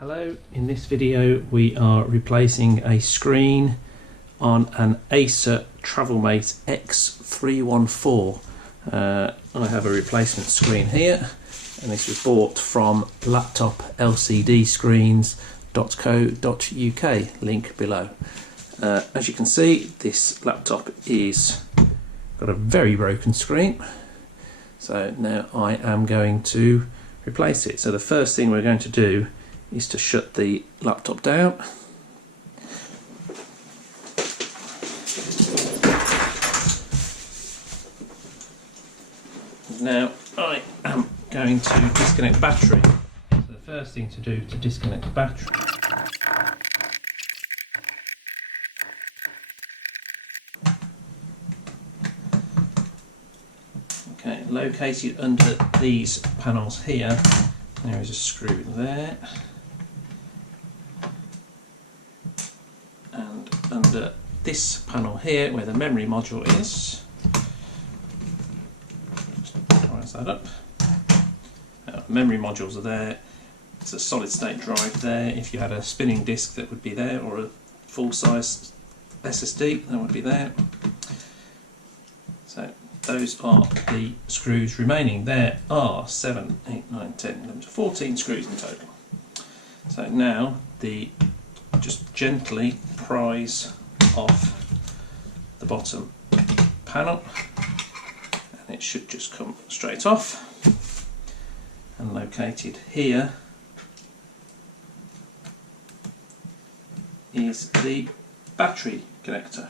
Hello, in this video we are replacing a screen on an Acer Travelmate X314. I have a replacement screen here, and this was bought from laptoplcdscreens.co.uk, link below. As you can see, this laptop is got a very broken screen, so now I am going to replace it. So the first thing we're going to do is to shut the laptop down. Now I am going to disconnect the battery. So the first thing to do to disconnect the battery located under these panels here, there is a screw there, and under this panel here where the memory module is, just rise that up. Memory modules are there. It's a solid state drive there. If you had a spinning disk, that would be there, or a full size SSD, that would be there. So those are the screws remaining. There are 7, 8, 9, 10, 11, 14 screws in total. So now just gently prise off the bottom panel, and it should just come straight off. And located here is the battery connector.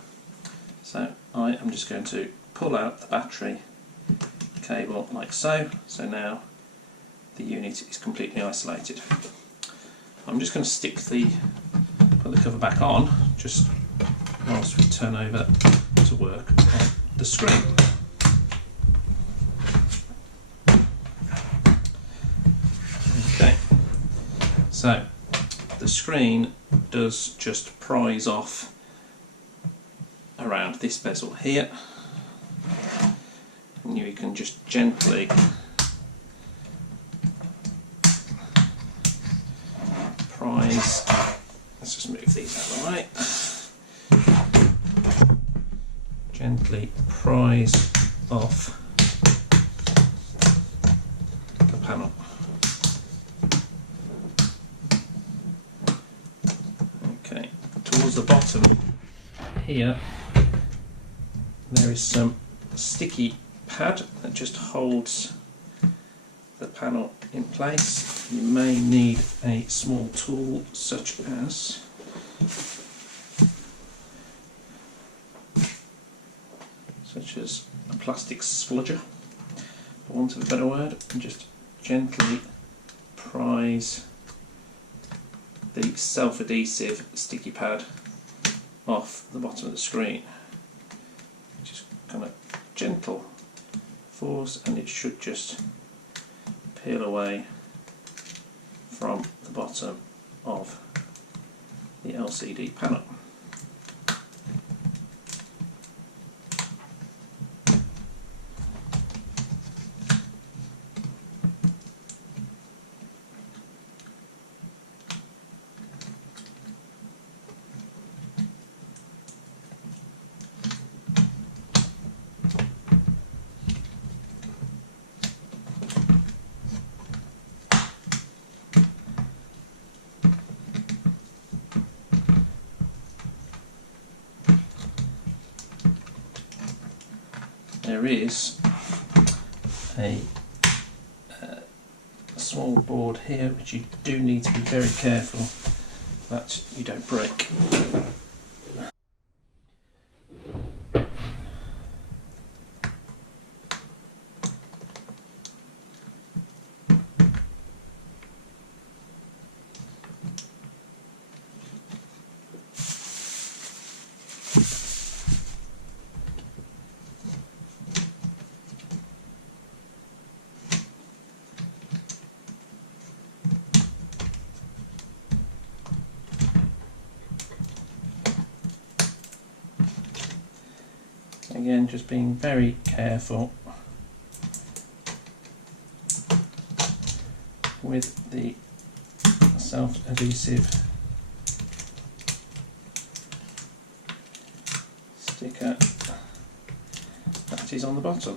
So I am just going to pull out the battery cable like so. So now the unit is completely isolated. I'm just going to put the cover back on just whilst we turn over to work on the screen. Okay, so the screen does just prise off around this bezel here, and you can just gently prise. Let's just move these out of the way. Gently prise off the panel. Okay, towards the bottom here there is some sticky pad that just holds the panel in place. You may need a small tool such as a plastic spludger, for want of a better word, and just gently prise the self-adhesive sticky pad off the bottom of the screen. Just kind of gentle force, and it should just peel away from the bottom of the LCD panel. There is a small board here which you do need to be very careful that you don't break. Again, just being very careful with the self-adhesive sticker that is on the bottom.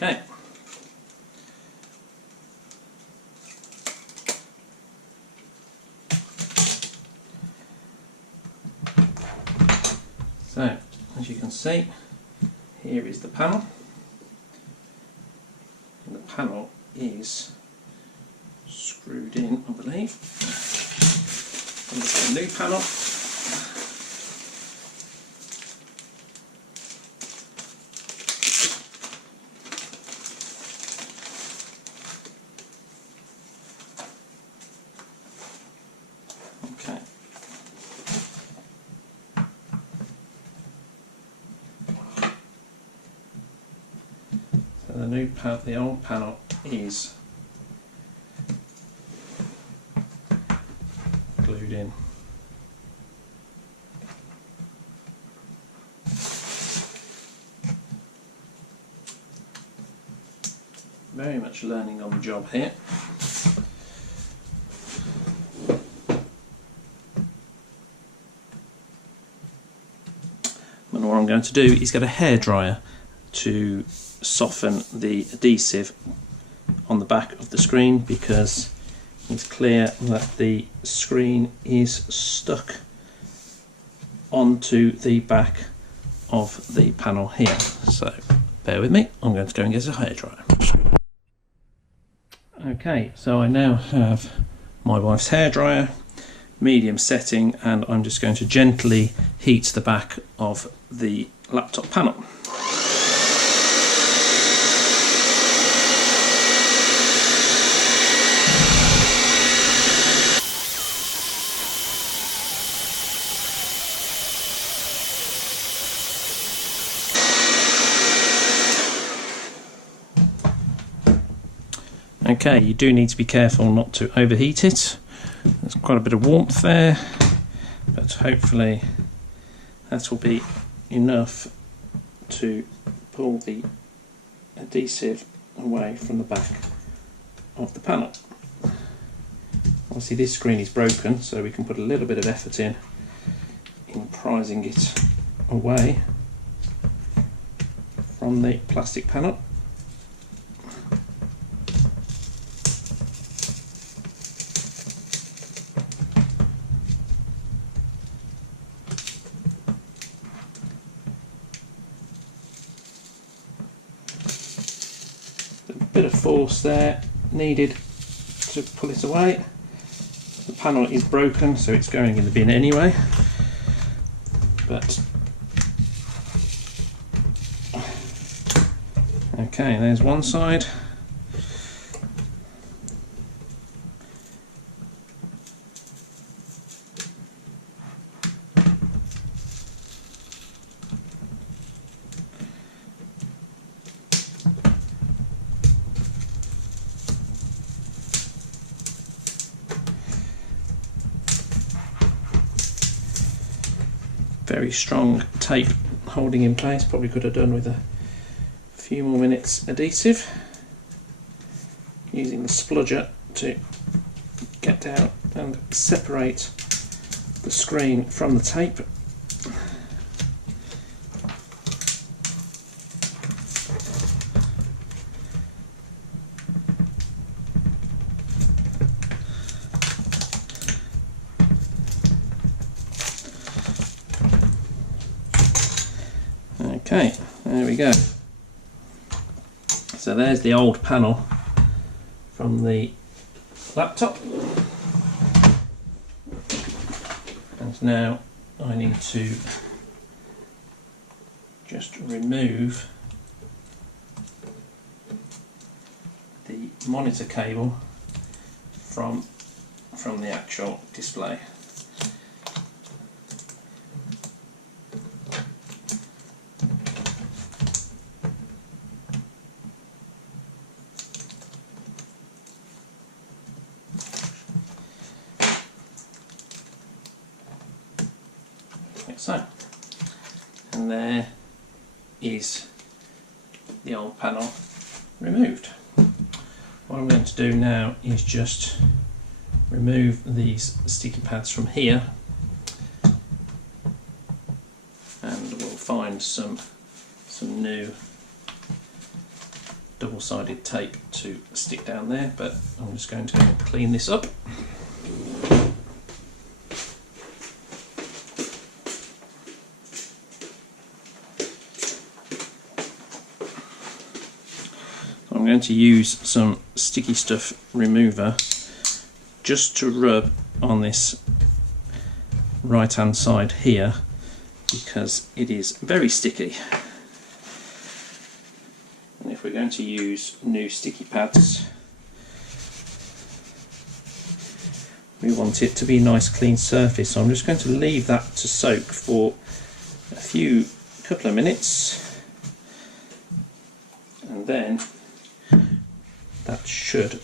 Okay. So, as you can see, here is the panel. And the panel is screwed in, I believe. And it's a new panel. Okay. So the old panel is glued in. Very much learning on the job here. And what I'm going to do is get a hairdryer to soften the adhesive on the back of the screen, because it's clear that the screen is stuck onto the back of the panel here. So bear with me, I'm going to go and get a hairdryer. Okay, so I now have my wife's hairdryer, medium setting, and I'm just going to gently heat the back of the laptop panel. Okay, you do need to be careful not to overheat it. There's quite a bit of warmth there, but hopefully that will be enough to pull the adhesive away from the back of the panel. Obviously this screen is broken, so we can put a little bit of effort in prising it away from the plastic panel. Bit of force there needed to pull it away. The panel is broken, so it's going in the bin anyway. But okay, there's one side. Very strong tape holding in place, probably could have done with a few more minutes adhesive. Using the spludger to get down and separate the screen from the tape. Okay, there we go. So there's the old panel from the laptop. And now I need to just remove the monitor cable from the actual display. Like so. And there is the old panel removed. What I'm going to do now is just remove these sticky pads from here, and we'll find some new double-sided tape to stick down there, but I'm just going to clean this up. I'm going to use some sticky stuff remover just to rub on this right hand side here, because it is very sticky. And if we're going to use new sticky pads, we want it to be a nice clean surface, so I'm just going to leave that to soak for a couple of minutes, and then that should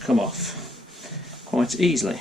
come off quite easily.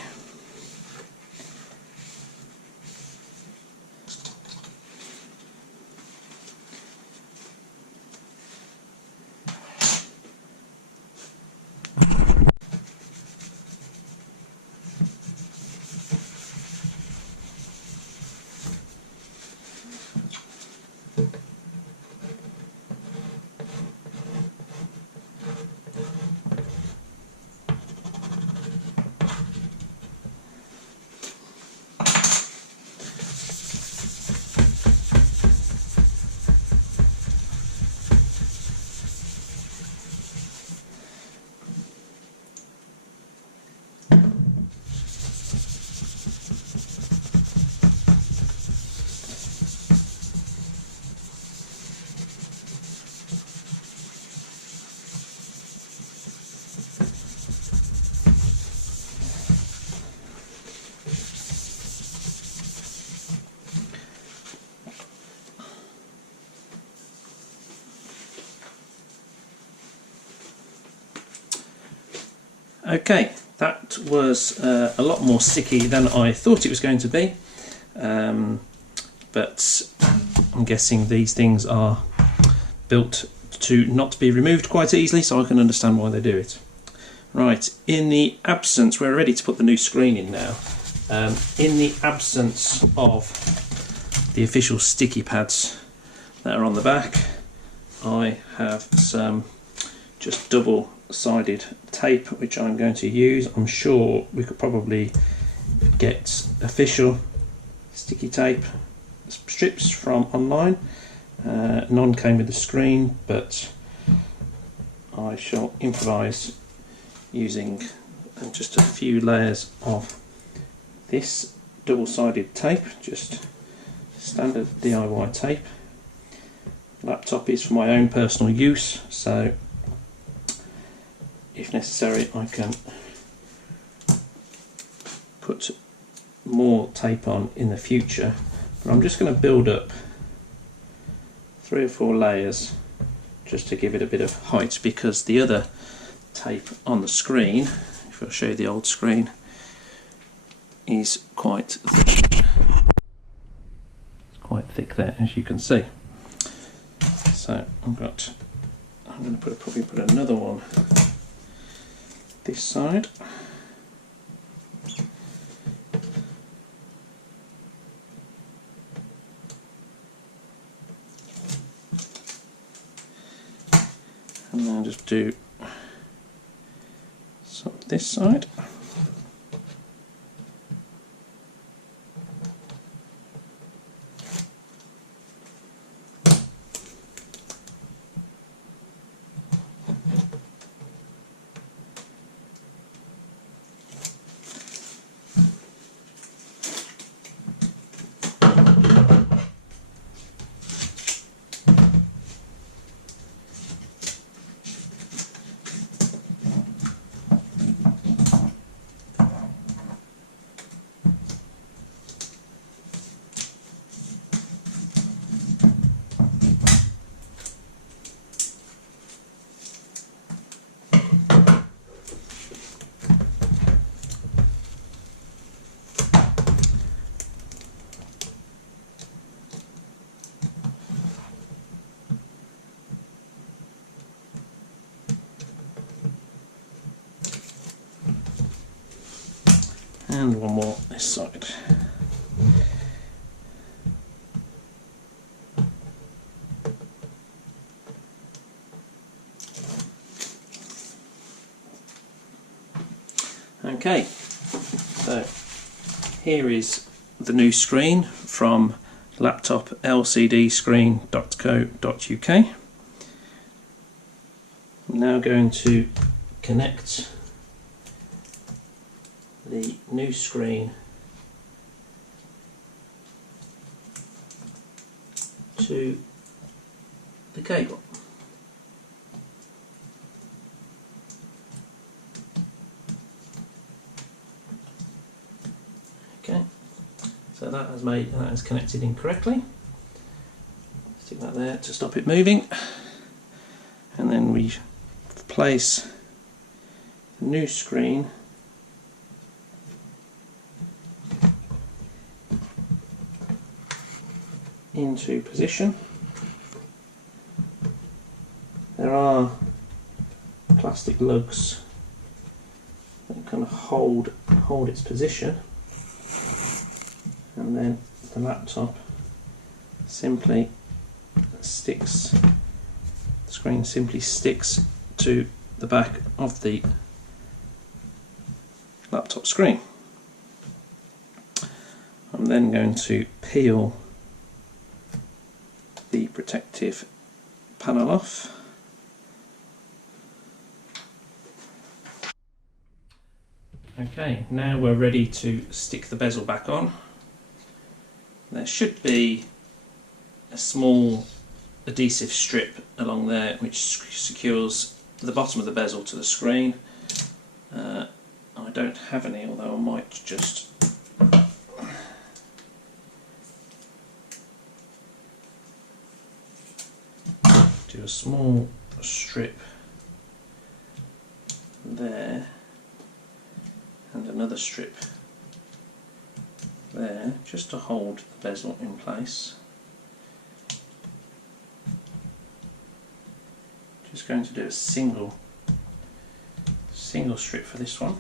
Okay, that was a lot more sticky than I thought it was going to be, but I'm guessing these things are built to not be removed quite easily, so I can understand why they do it. Right, in the absence, we're ready to put the new screen in now. In the absence of the official sticky pads that are on the back, I have some just double-sided tape which I'm going to use. I'm sure we could probably get official sticky tape strips from online. None came with the screen, but I shall improvise using just a few layers of this double-sided tape, just standard DIY tape. Laptop is for my own personal use, so if necessary I can put more tape on in the future, but I'm just going to build up 3 or 4 layers just to give it a bit of height, because the other tape on the screen, if I show you the old screen, is quite thick. It's quite thick there, as you can see. So I'm going to probably put another one this side. And then just do some this side. And one more this side. Okay, so here is the new screen from laptoplcdscreen.co.uk. I'm now going to connect the new screen to the cable. Okay, so that is connected incorrectly. Stick that there to stop it moving, and then we place the new screen into position. There are plastic lugs that kind of hold its position, and then the laptop simply sticks, the screen simply sticks to the back of the laptop screen. I'm then going to peel the protective panel off. Okay, now we're ready to stick the bezel back on. There should be a small adhesive strip along there which secures the bottom of the bezel to the screen. I don't have any, although I might just do a small strip there and another strip there, just to hold the bezel in place. Just going to do a single strip for this one.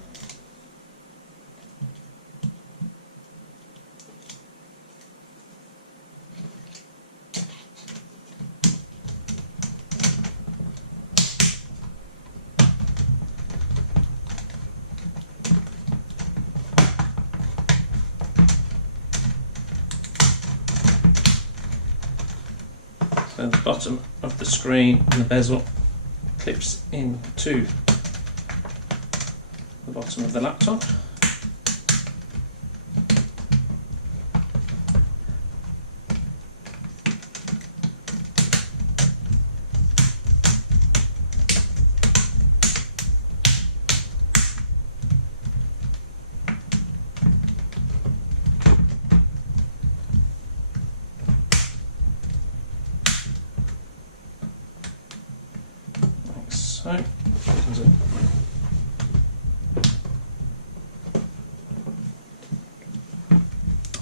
So the bottom of the screen and the bezel clips into the bottom of the laptop.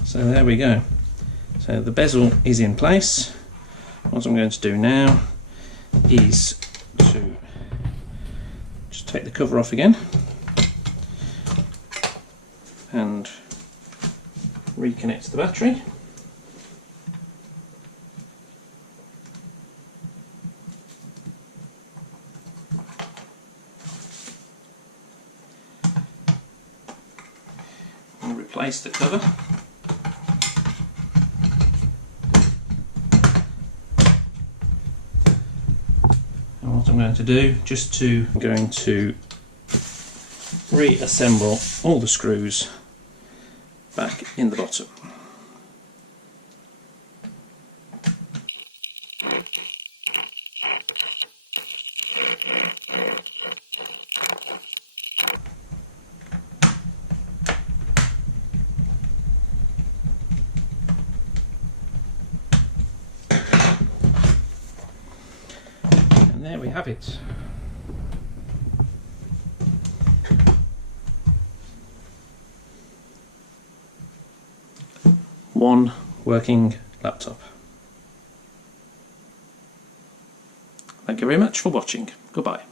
So there we go. So the bezel is in place. What I'm going to do now is to just take the cover off again and reconnect the battery. And replace the cover. What I'm going to do, I'm going to reassemble all the screws back in the bottom. And there we have it. One working laptop. Thank you very much for watching. Goodbye.